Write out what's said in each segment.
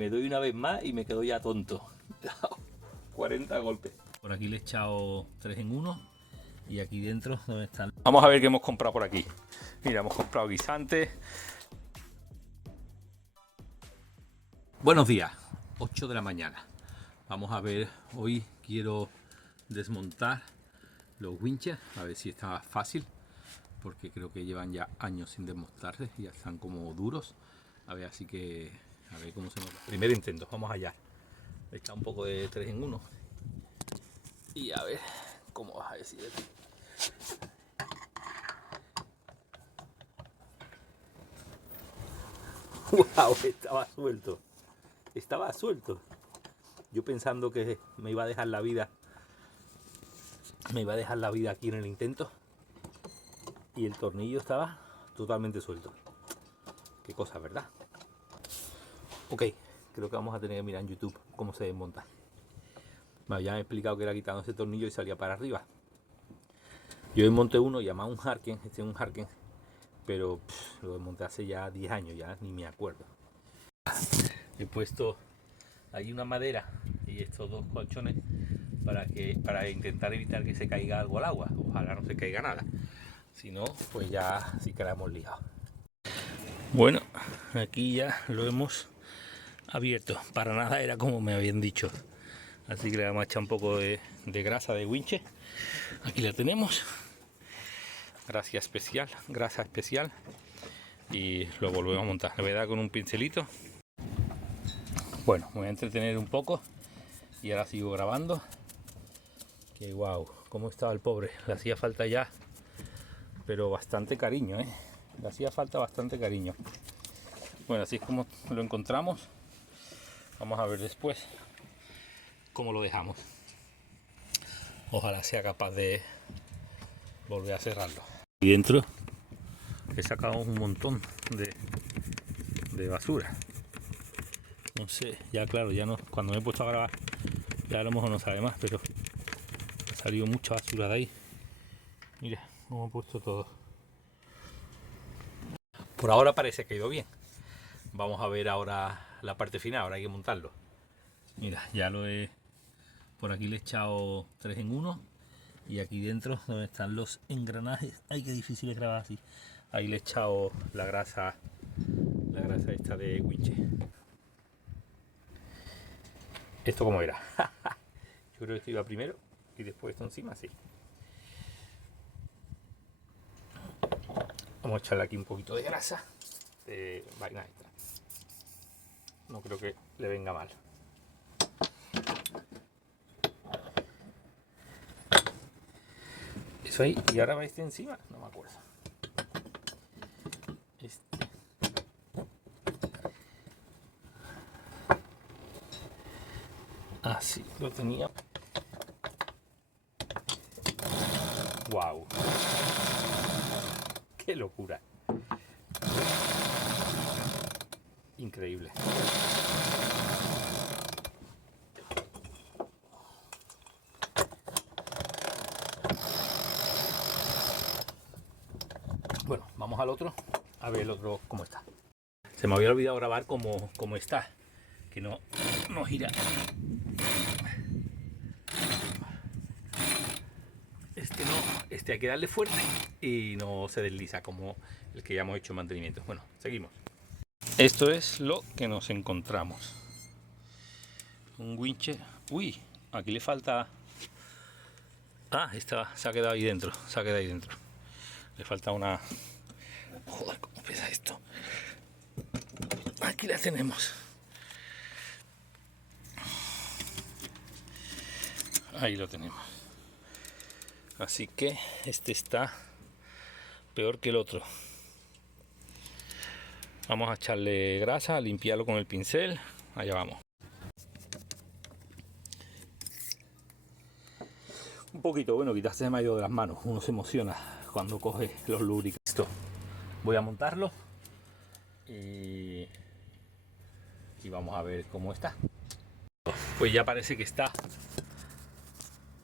Me doy una vez más y me quedo ya tonto. 40 golpes. Por aquí le he echado 3 en 1. Y aquí dentro, ¿dónde están? Vamos a ver qué hemos comprado por aquí. Mira, hemos comprado guisantes. Buenos días, 8 de la mañana. Vamos a ver, hoy quiero desmontar los winches, a ver si está fácil, porque creo que llevan ya años sin desmontarse y ya están como duros. A ver, así que a ver cómo se nos da. Primer intento, vamos allá. Está un poco de 3 en 1. Y a ver cómo vas a decir. Wow, estaba suelto. Estaba suelto. Yo pensando que me iba a dejar la vida. Me iba a dejar la vida aquí en el intento. Y el tornillo estaba totalmente suelto. Qué cosa, ¿verdad? Ok, creo que vamos a tener que mirar en YouTube cómo se desmonta. Me habían explicado que era quitando ese tornillo y salía para arriba. Yo desmonté uno llamado un Harken, este es un Harken, pero lo desmonté hace ya 10 años, ya ni me acuerdo. He puesto ahí una madera y estos dos colchones para intentar evitar que se caiga algo al agua. Ojalá no se caiga nada. Si no, pues ya sí que la hemos liado. Bueno, aquí ya lo hemos abierto. Para nada era como me habían dicho. Así que le vamos a echar un poco de grasa de winche. Aquí la tenemos. Grasa especial. Y lo volvemos a montar. Le voy a dar con un pincelito. Bueno, me voy a entretener un poco. Y ahora sigo grabando. Que wow, cómo estaba el pobre. Le hacía falta ya, pero bastante cariño, le hacía falta bastante cariño. Bueno, así es como lo encontramos. Vamos a ver después cómo lo dejamos. Ojalá sea capaz de volver a cerrarlo. Y dentro he sacado un montón de basura. No sé, ya claro, ya no, cuando me he puesto a grabar ya a lo mejor no sabe más, pero ha salido mucha basura de ahí. Mira cómo he puesto todo. Por ahora parece que ha ido bien. Vamos a ver ahora la parte final, ahora hay que montarlo. Mira, ya lo he... Por aquí le he echado 3 en 1. Y aquí dentro, donde están los engranajes... Ay, qué difícil es grabar así. Ahí le he echado la grasa esta de winche. ¿Esto cómo era? Yo creo que esto iba primero y después esto encima, sí. Vamos a echarle aquí un poquito de grasa de vaina esta. No creo que le venga mal. Eso ahí, y ahora va este encima, no me acuerdo. Así lo tenía. Wow. Qué locura. Increíble. Bueno, vamos al otro, a ver el otro cómo está. Se me había olvidado grabar cómo está, que no gira. Este no, este hay que darle fuerte y no se desliza como el que ya hemos hecho mantenimiento. Bueno, seguimos. Esto es lo que nos encontramos. Un winche. Uy, aquí le falta... Ah, esta se ha quedado ahí dentro, Le falta una... Joder, cómo pesa esto. Aquí la tenemos. Ahí lo tenemos. Así que este está peor que el otro. Vamos a echarle grasa, a limpiarlo con el pincel. Allá vamos. Un poquito, bueno, quitarse de medio de las manos. Uno se emociona cuando coge los lubricantes. Voy a montarlo y vamos a ver cómo está. Pues ya parece que está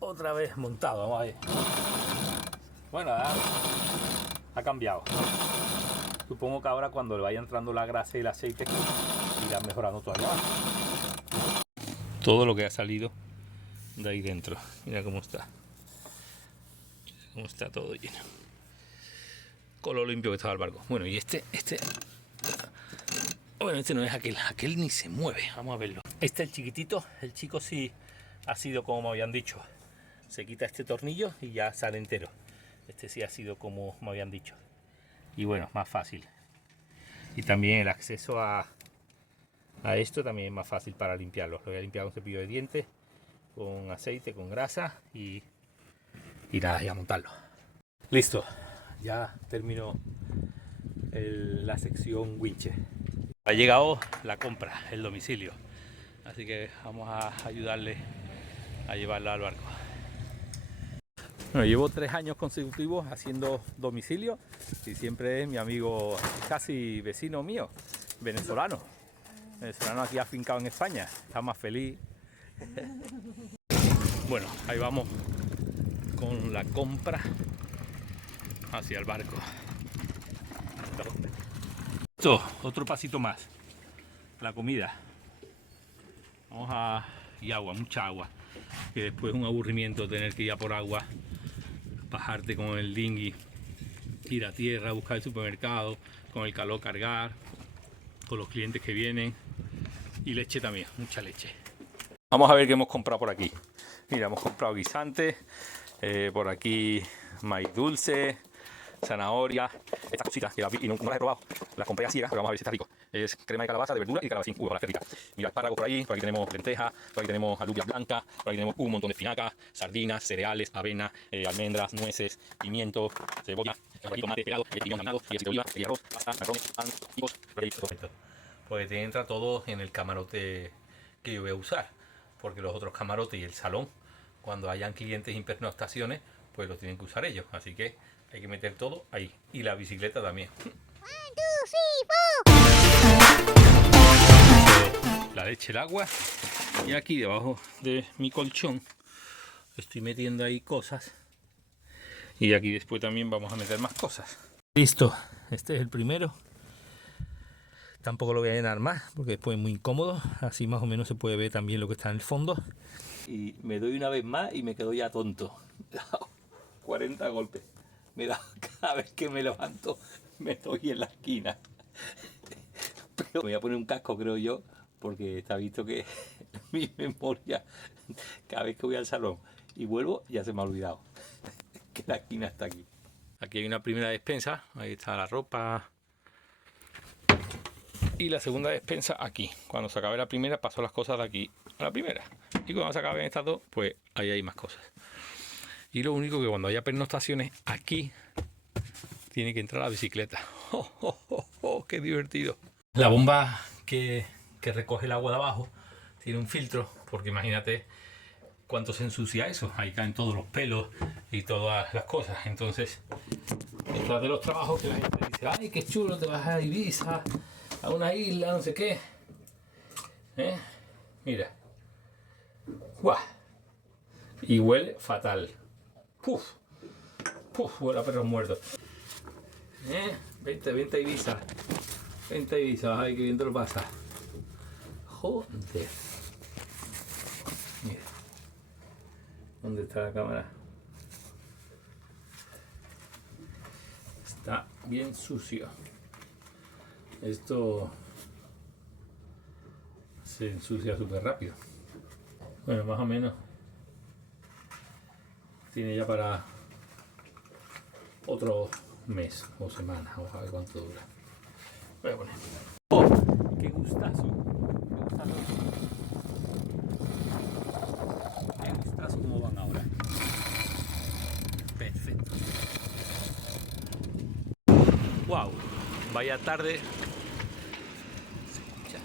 otra vez montado. Vamos a ver. Bueno, ha cambiado. Supongo que ahora cuando le vaya entrando la grasa y el aceite irá mejorando todavía más. Todo lo que ha salido de ahí dentro. Mira cómo está. Mira cómo está todo lleno. Con lo limpio que estaba el barco. Bueno, y bueno, este no es aquel ni se mueve. Vamos a verlo. Este es el chiquitito. El chico sí ha sido como me habían dicho. Se quita este tornillo y ya sale entero. Este sí ha sido como me habían dicho. Y bueno, más fácil. Y también el acceso a esto también es más fácil para limpiarlo. Lo voy a limpiar con cepillo de dientes, con aceite, con grasa y nada, y a montarlo. Listo, ya terminó la sección winche. Ha llegado la compra, el domicilio. Así que vamos a ayudarle a llevarla al barco. Bueno, llevo 3 años consecutivos haciendo domicilio y siempre es mi amigo, casi vecino mío, venezolano aquí afincado en España, está más feliz. Bueno, ahí vamos con la compra hacia el barco. Esto, otro pasito más, la comida. Y agua, mucha agua, que después es un aburrimiento tener que ir a por agua, bajarte con el dinghy, ir a tierra, buscar el supermercado, con el calor cargar, con los clientes que vienen, y leche también, mucha leche. Vamos a ver qué hemos comprado por aquí. Mira, hemos comprado guisantes, por aquí maíz dulce, zanahoria, estas cositas que las vi y no las he probado, las compré así, pero vamos a ver si está rico. Es crema de calabaza, de verdura y calabacín, ojalá esté rica. Mira, espárragos por aquí tenemos lentejas, por aquí tenemos alubias blancas, por aquí tenemos un montón de espinacas, sardinas, cereales, avena, almendras, nueces, pimiento, cebolla, por aquí tomate pelado, piñón laminado, y aceite de oliva, y arroz, pasta, macarrones, pan, higos, por ahí perfecto. Pues te entra todo en el camarote que yo voy a usar, porque los otros camarotes y el salón, cuando hayan clientes en pernoctaciones, pues lo tienen que usar ellos, así que hay que meter todo ahí, y la bicicleta también. 1, 2, 3, 4. La leche, el agua, y aquí debajo de mi colchón estoy metiendo ahí cosas, y aquí después también vamos a meter más cosas. Listo, este es el primero. Tampoco lo voy a llenar más porque después es muy incómodo, así más o menos se puede ver también lo que está en el fondo. Y me doy una vez más y me quedo ya tonto. 40 golpes. Me da cada vez que me levanto, me doy en la esquina. Pero me voy a poner un casco, creo yo, porque está visto que mi memoria, cada vez que voy al salón y vuelvo, ya se me ha olvidado que la esquina está aquí. Aquí hay una primera despensa, ahí está la ropa. Y la segunda despensa aquí. Cuando se acabe la primera, paso las cosas de aquí a la primera. Y cuando se acaben estas dos, pues ahí hay más cosas. Y lo único que cuando haya pernoctaciones, aquí tiene que entrar la bicicleta. ¡Oh, oh, oh, oh! ¡Qué divertido! La bomba que recoge el agua de abajo tiene un filtro, porque imagínate cuánto se ensucia eso. Ahí caen todos los pelos y todas las cosas. Entonces, detrás de los trabajos que la gente dice, ¡ay, qué chulo, te vas a Ibiza, a una isla, no sé qué! Mira. ¡Guau! Y huele fatal. ¡Puf! ¡Puf! Huele a perros muertos. Vente a Ibiza. Vente a Ibiza, ay, que bien te lo pasa. Joder. Mira. ¿Dónde está la cámara? Está bien sucio. Esto se ensucia súper rápido. Bueno, más o menos tiene ya para otro mes o semana. Vamos a ver cuánto dura. Voy a poner. ¡Oh! ¡Qué gustazo! ¡Qué gustazo! ¡Qué gustazo cómo van ahora! Perfecto. ¡Wow! Vaya tarde. Se escucha.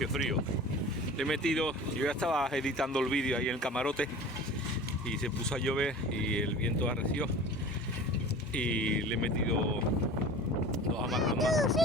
qué frío. Le he metido, yo ya estaba editando el vídeo ahí en el camarote y se puso a llover y el viento arreció y le he metido 2 amarras más.